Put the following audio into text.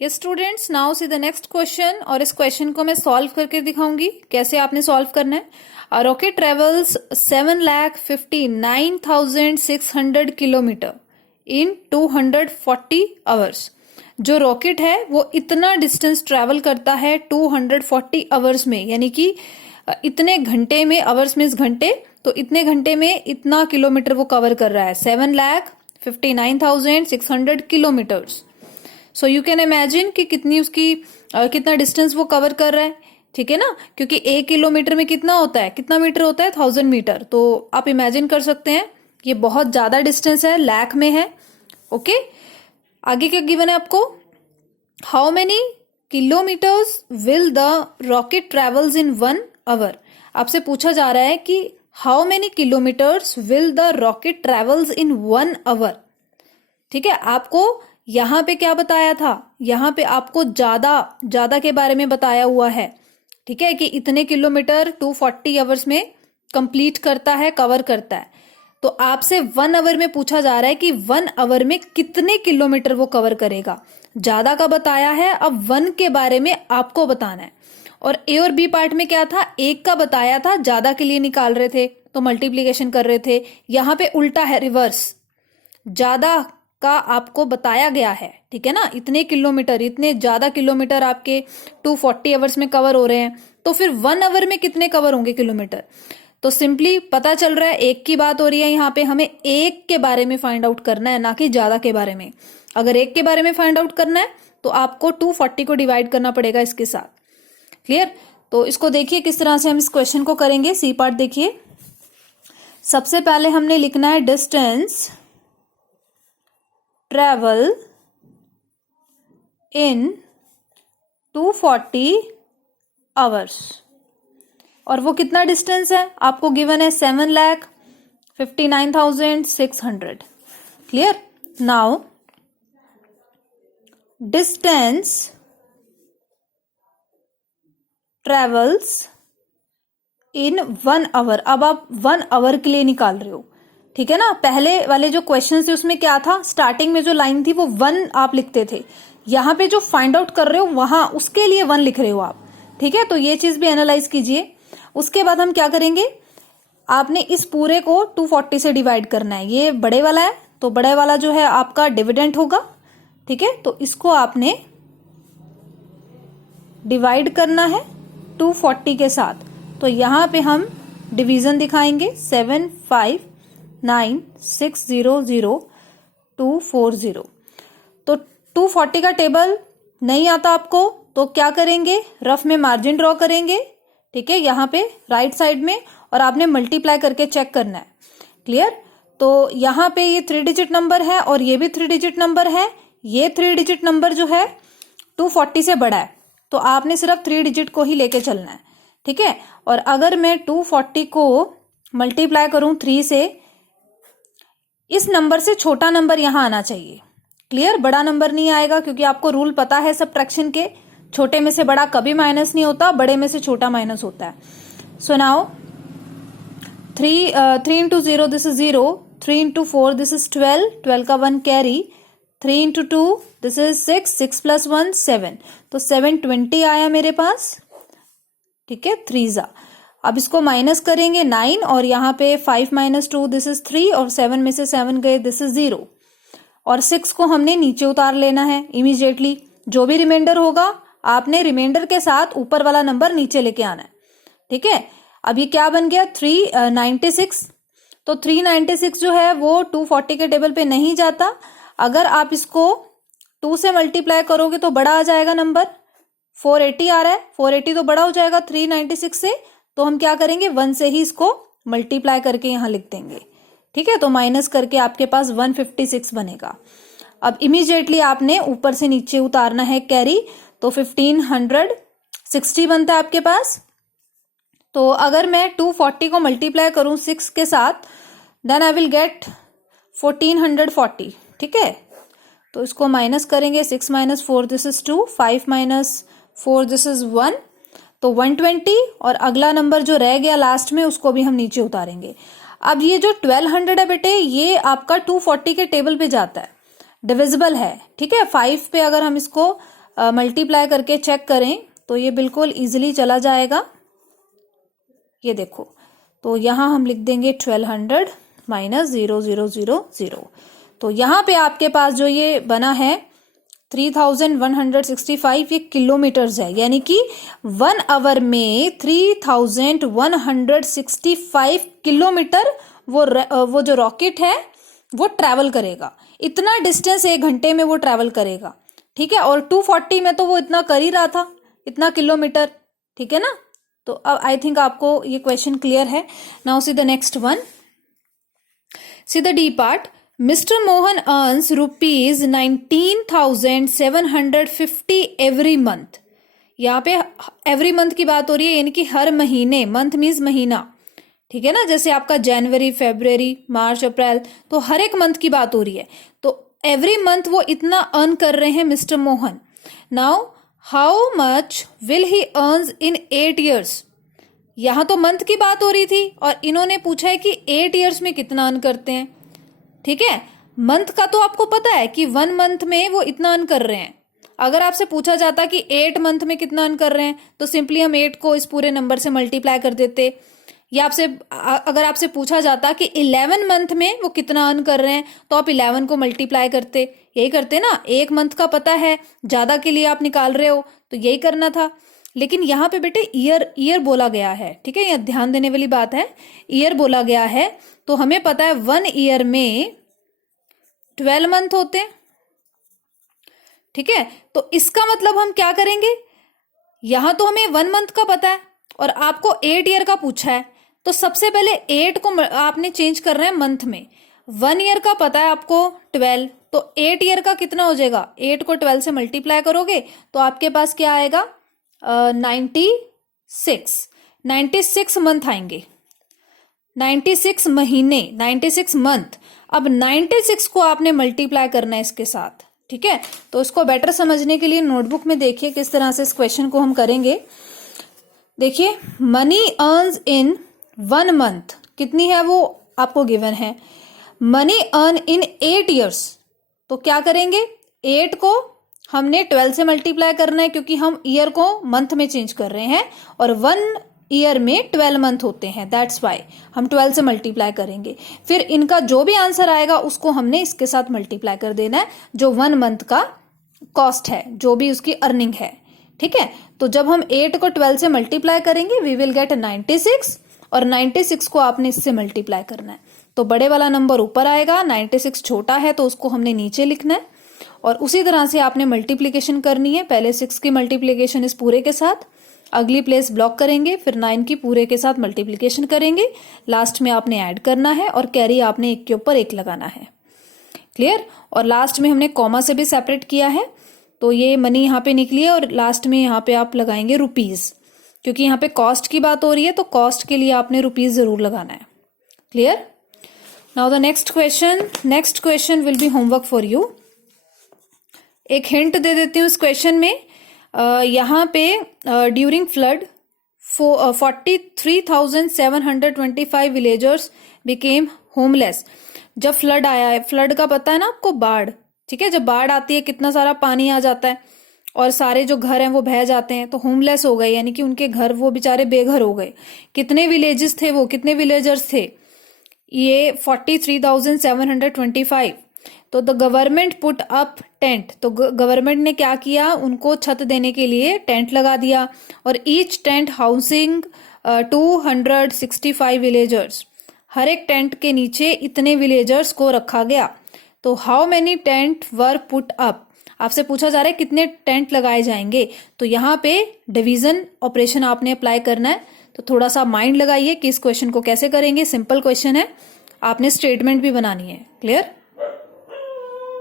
ये students now see the next question, और इस क्वेश्चन को मैं सॉल्व करके दिखाऊंगी कैसे आपने सॉल्व करना है। रॉकेट ट्रेवल्स 7,59,600 किलोमीटर इन 240 आवर्स। जो रॉकेट है वो इतना डिस्टेंस ट्रेवल करता है 240 आवर्स में, यानी कि इतने घंटे में, आवर्स मीन्स घंटे, तो इतने घंटे में इतना किलोमीटर वो कवर कर रहा है, 7,59,600 kilometres. So you can imagine कि कितनी उसकी कितना डिस्टेंस वो कवर कर रहा है, ठीक है ना, क्योंकि 1 किलोमीटर में कितना होता है, कितना मीटर होता है, 1000 मीटर। तो आप इमेजिन कर सकते हैं ये बहुत ज्यादा डिस्टेंस है, लाख में है। ओके, आगे क्या गिवन है आपको, how many kilometres will the rocket travels in 1 hour. आपसे पूछा जा रहा है कि how many kilometres will the rocket travels in 1 hour. ठीक है, आपको यहां पे क्या बताया था, यहां पे आपको ज्यादा के बारे में बताया हुआ है, ठीक है, कि इतने किलोमीटर 240 आवर्स में कंप्लीट करता है, कवर करता है। तो आपसे 1 आवर में पूछा जा रहा है कि 1 आवर में कितने किलोमीटर वो कवर करेगा। ज्यादा का बताया है, अब 1 के बारे में आपको बताना है। और ए और बी पार्ट में क्या था, 1 का बताया था, ज्यादा के लिए निकाल रहे थे तो मल्टीप्लीकेशन कर रहे थे। यहां पे उल्टा है, रिवर्स, ज्यादा का आपको बताया गया है, ठीक है ना, इतने किलोमीटर, इतने ज्यादा किलोमीटर आपके 240 आवर्स में कवर हो रहे हैं, तो फिर 1 आवर में कितने कवर होंगे किलोमीटर। तो सिंपली पता चल रहा है 1 की बात हो रही है, यहाँ पे हमें 1 के बारे में फाइंड आउट करना है, ना कि ज्यादा के बारे में। अगर 1 के बारे में फाइंड आउट करना है तो आपको 240 को डिवाइड करना पड़ेगा इसके साथ। क्लियर। तो इसको देखिए किस तरह से हम इस क्वेश्चन को करेंगे। सी पार्ट देखिए, सबसे पहले हमने लिखना है डिस्टेंस ट्रेवल इन 240 आवर्स, और वो कितना डिस्टेंस है आपको गिवन है, 7,59,600। Clear. Now distance travels in 1 hour. अब आप 1 आवर के लिए निकाल रहे हो, ठीक है ना। पहले वाले जो क्वेश्चन थे उसमें क्या था, स्टार्टिंग में जो लाइन थी वो 1 आप लिखते थे, यहां पे जो फाइंड आउट कर रहे हो वहां उसके लिए 1 लिख रहे हो आप, ठीक है। तो ये चीज भी एनालाइज कीजिए। उसके बाद हम क्या करेंगे, आपने इस पूरे को 240 से डिवाइड करना है। ये बड़े वाला है तो बड़े वाला जो है आपका डिविडेंड होगा, ठीक है। तो इसको आपने डिवाइड करना है 240 के साथ। तो यहां पे हम डिवीजन दिखाएंगे, 759,600,240। तो 240 का टेबल नहीं आता आपको तो क्या करेंगे, रफ में मार्जिन ड्रॉ करेंगे, ठीक है, यहाँ पे राइट साइड में, और आपने मल्टीप्लाई करके चेक करना है। क्लियर। तो यहाँ पे ये 3 डिजिट नंबर है और ये भी 3 डिजिट नंबर है। ये 3 डिजिट नंबर जो है 240 से बड़ा है, तो आपने सिर्फ 3 डिजिट को ही लेके चलना है, ठीक है। और अगर मैं 240 को मल्टीप्लाई करूं 3 से, इस नंबर से छोटा नंबर यहां आना चाहिए। क्लियर। बड़ा नंबर नहीं आएगा, क्योंकि आपको रूल पता है सबट्रैक्शन के, छोटे में से बड़ा कभी माइनस नहीं होता, बड़े में से छोटा माइनस होता है। So now 3 into 0 this is 0, 3 into 4 this is 12, 12 का 1 carry, 3 into 2 this is 6, 6 plus 1 7, तो 720 आया मेरे पास, ठीक है, 3 अब इसको माइनस करेंगे 9, और यहाँ पे 5 minus 2 दिस इज 3, और 7 में से 7 गए, दिस इज 0, और 6 को हमने नीचे उतार लेना है इमीडिएटली। जो भी रिमाइंडर होगा आपने रिमाइंडर के साथ ऊपर वाला नंबर नीचे लेके आना है, ठीक है। अब ये क्या बन गया, 396। तो 396 जो है वो 240 के टेबल पे नहीं जाता। अगर आप इसको 2 से मल्टीप्लाई करोगे तो बड़ा आ जाएगा नंबर, 480 आ रहा है, 480 तो बड़ा हो जाएगा 396 से, तो हम क्या करेंगे, 1 से ही इसको मल्टीप्लाई करके यहां लिख देंगे, ठीक है। तो माइनस करके आपके पास 156 बनेगा। अब इमीडिएटली आपने ऊपर से नीचे उतारना है कैरी, तो 1560 बनता है आपके पास। तो अगर मैं 240 को मल्टीप्लाई करूं 6 के साथ, देन आई विल गेट 1440, ठीक है। तो इसको माइनस करेंगे, 6 minus 4 this is 2, 5 minus 4 this is 1, तो 120, और अगला नंबर जो रह गया लास्ट में उसको भी हम नीचे उतारेंगे। अब ये जो 1200 है बेटे, ये आपका 240 के टेबल पे जाता है, डिविजिबल है, ठीक है। 5 पे अगर हम इसको मल्टीप्लाई करके चेक करें तो ये बिल्कुल इजीली चला जाएगा। ये देखो, तो यहाँ हम लिख देंगे 1200 माइनस 0000। तो यहाँ पे आपके पास जो ये बना है 3165, ये किलोमीटर्स है, यानी कि 1 आवर में 3165 किलोमीटर वो जो रॉकेट है वो ट्रैवल करेगा। इतना डिस्टेंस 1 घंटे में वो ट्रैवल करेगा, ठीक है। और 240 में तो वो इतना कर ही रहा था, इतना किलोमीटर, ठीक है ना। तो अब आई थिंक आपको ये क्वेश्चन क्लियर है। Now see the next one, see the D part. Mister Mohan earns rupees 19,750 every month. यहाँ पे एवरी मंथ की बात हो रही है, यानी कि हर महीने, मंथ मीन्स महीना, ठीक है ना। जैसे आपका जनवरी, फरवरी, मार्च, अप्रैल, तो हर एक मंथ की बात हो रही है। तो एवरी मंथ वो इतना अर्न कर रहे हैं mister Mohan. Now how much will he earns in 8 years। यहां तो मंथ की बात हो रही थी और इन्होंने पूछा है कि 8 years में कितना अर्न करते हैं, ठीक है। मंथ का तो आपको पता है कि 1 मंथ में वो इतना अर्न कर रहे हैं। अगर आपसे पूछा जाता कि 8 मंथ में कितना अर्न कर रहे हैं तो सिंपली हम 8 को इस पूरे नंबर से मल्टीप्लाई कर देते। या अगर आपसे पूछा जाता कि 11 मंथ में वो कितना अर्न कर रहे हैं तो आप 11 को मल्टीप्लाई करते। यही करते ना, 1 मंथ का पता है, ज्यादा के लिए आप निकाल रहे हो तो यही करना था। लेकिन यहाँ पे बेटे ईयर बोला गया है, ठीक है, यह ध्यान देने वाली बात है। ईयर बोला गया है तो हमें पता है 1 ईयर में 12 मंथ होते हैं, ठीक है। तो इसका मतलब हम क्या करेंगे, यहां तो हमें 1 मंथ का पता है और आपको 8 ईयर का पूछा है, तो सबसे पहले 8 को आपने चेंज करना है मंथ में। 1 ईयर का पता है आपको 12, तो 8 ईयर का कितना हो जाएगा, 8 को 12 से मल्टीप्लाई करोगे तो आपके पास क्या आएगा 96 मंथ आएंगे, 96 महीने, 96 मंथ। अब 96 को आपने मल्टीप्लाई करना है इसके साथ, ठीक है। तो इसको बेटर समझने के लिए नोटबुक में देखिए किस तरह से इस क्वेश्चन को हम करेंगे। देखिए, मनी अर्न्स इन 1 मंथ कितनी है वो आपको गिवन है। मनी अर्न इन 8 years, तो क्या करेंगे, 8 को हमने 12 से मल्टीप्लाई करना है क्योंकि हम ईयर को मंथ में चेंज कर रहे हैं और 1 ईयर में 12 मंथ होते हैं, दैट्स वाई हम 12 से मल्टीप्लाई करेंगे। फिर इनका जो भी आंसर आएगा उसको हमने इसके साथ मल्टीप्लाई कर देना है, जो 1 मंथ का कॉस्ट है, जो भी उसकी अर्निंग है, ठीक है। तो जब हम 8 को 12 से मल्टीप्लाई करेंगे वी विल गेट 96 और 96 को आपने इससे मल्टीप्लाई करना है। तो बड़े वाला नंबर ऊपर आएगा, 96 छोटा है तो उसको हमने नीचे लिखना है। और उसी तरह से आपने मल्टीप्लीकेशन करनी है, पहले 6 की मल्टीप्लीकेशन इस पूरे के साथ, अगली प्लेस ब्लॉक करेंगे, फिर 9 की पूरे के साथ मल्टीप्लीकेशन करेंगे, लास्ट में आपने ऐड करना है और कैरी आपने एक के ऊपर एक लगाना है, क्लियर। और लास्ट में हमने कॉमा से भी सेपरेट किया है, तो ये मनी यहाँ पे निकली है और लास्ट में यहाँ पे आप लगाएंगे रुपीज, क्योंकि यहाँ पे कॉस्ट की बात हो रही है तो कॉस्ट के लिए आपने रुपीज जरूर लगाना है, clear. Now the next question will be homework for you. एक हिंट दे देती हूँ इस क्वेश्चन में। यहाँ पे during flood 43,725 villagers became homeless. जब फ्लड आया है, फ्लड का पता है ना आपको, बाढ़, ठीक है। जब बाढ़ आती है कितना सारा पानी आ जाता है और सारे जो घर हैं वो बह जाते हैं, तो होमलेस हो गए, यानी कि उनके घर, वो बेचारे बेघर हो गए। कितने विलेजेस थे वो, कितने विलेजर्स थे, ये 43,725। तो the government put up tent, तो गवर्नमेंट ने क्या किया, उनको छत देने के लिए टेंट लगा दिया और ईच टेंट हाउसिंग 265 विलेजर्स। हर एक टेंट के नीचे इतने विलेजर्स को रखा गया। तो how many tent were put up, आपसे पूछा जा रहा है कितने टेंट लगाए जाएंगे। तो यहाँ पे डिवीजन ऑपरेशन आपने अप्लाई करना है, तो थोड़ा सा माइंड लगाइए कि इस क्वेश्चन को कैसे करेंगे। सिंपल क्वेश्चन है, आपने स्टेटमेंट भी बनानी है, क्लियर।